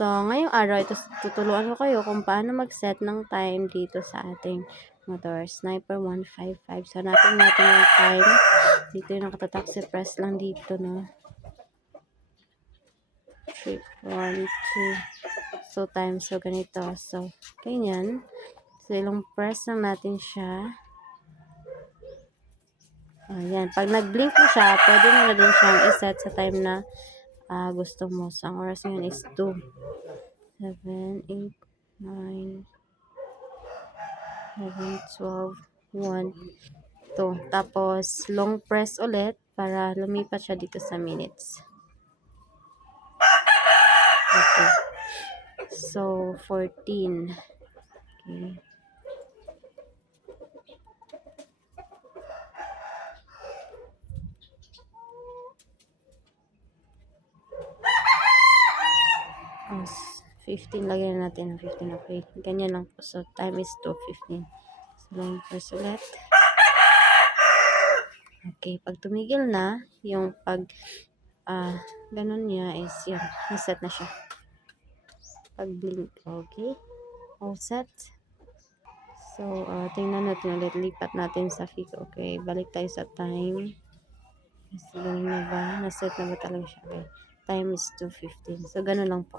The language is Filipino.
So, ngayong araw, ito tutulungan ko kayo kung paano mag-set ng time dito sa ating motor. Sniper 155. So, natin yung time. Dito yung nakatatak si press lang dito, no? 3, 1, 2. So, time. So, ganito. So, ganyan. So, ilang press lang natin siya. Ayan. Pag nag-blink mo siya, pwede mo na din siyang iset sa time na gusto mo. So, ang oras ngayon is 2. 7, 8, 9, 11, 12, 1, 2. Tapos, long press ulit para lumipat siya dito sa minutes. Okay. So, 14. Okay. Oh, 15. Lagyan natin ng 15. Okay. Ganyan lang po. So, time is 2:15. So, long press ulit. Okay. Pag tumigil na, yung pag ganun niya is yan. Reset na siya. Pag blink. Okay. All set. So, tingnan natin ulit. Lipat natin sa fig. Okay. Balik tayo sa time. Ganun na ba? Naset na ba talaga siya? Okay. Time is 2:15. So, ganun lang po.